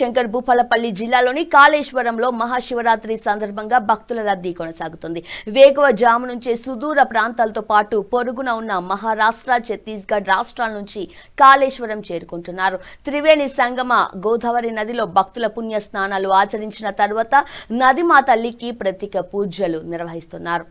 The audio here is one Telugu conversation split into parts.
శంకర్ భూపాలపల్లి జిల్లాలోని కాళేశ్వరంలో మహాశివరాత్రి సందర్భంగా భక్తుల రద్దీ కొనసాగుతుంది. వేకువజాము నుంచే సుదూర ప్రాంతాలతో పాటు పొరుగున ఉన్న మహారాష్ట్ర, ఛత్తీస్గఢ్ రాష్ట్రాల నుంచి కాళేశ్వరం చేరుకుంటున్నారు. త్రివేణి సంగమ గోదావరి నదిలో భక్తుల పుణ్య స్నానాలు ఆచరించిన తర్వాత నదిమా తల్లికి ప్రత్యేక పూజలు నిర్వహిస్తున్నారు.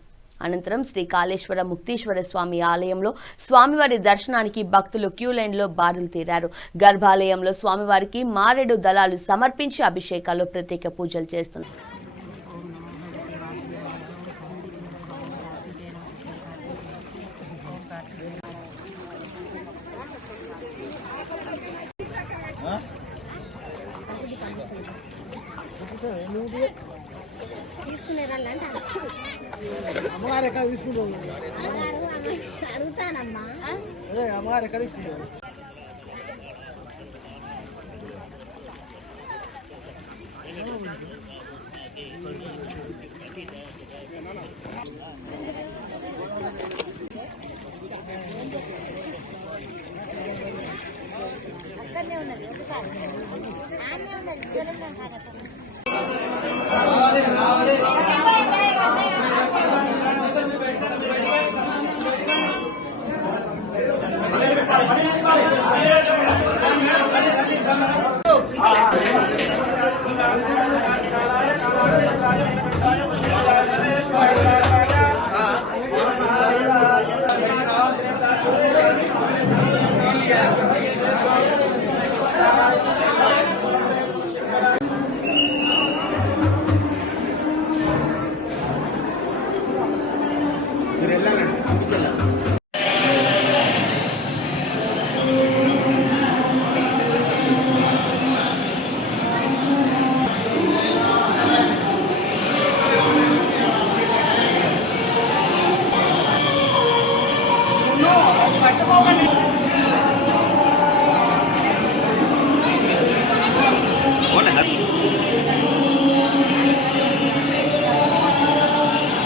అనంతరం శ్రీ కాళేశ్వర ముక్తీశ్వర స్వామి ఆలయంలో స్వామివారి దర్శనానికి భక్తులు క్యూ లైన్లో బారులు తీరారు. గర్భాలయంలో స్వామివారికి మారేడు దళాలు సమర్పించి అభిషేకాల్లో ప్రత్యేక పూజలు చేస్తున్నారు. అమ్మగారు ఎక్కడ తీసుకుంటారు? అడుగుతానమ్మా. అదే అమ్మగారు ఎక్కడ తీసుకుంటారు? అక్కడనే ఉన్నది, ఆమె ఉన్నది.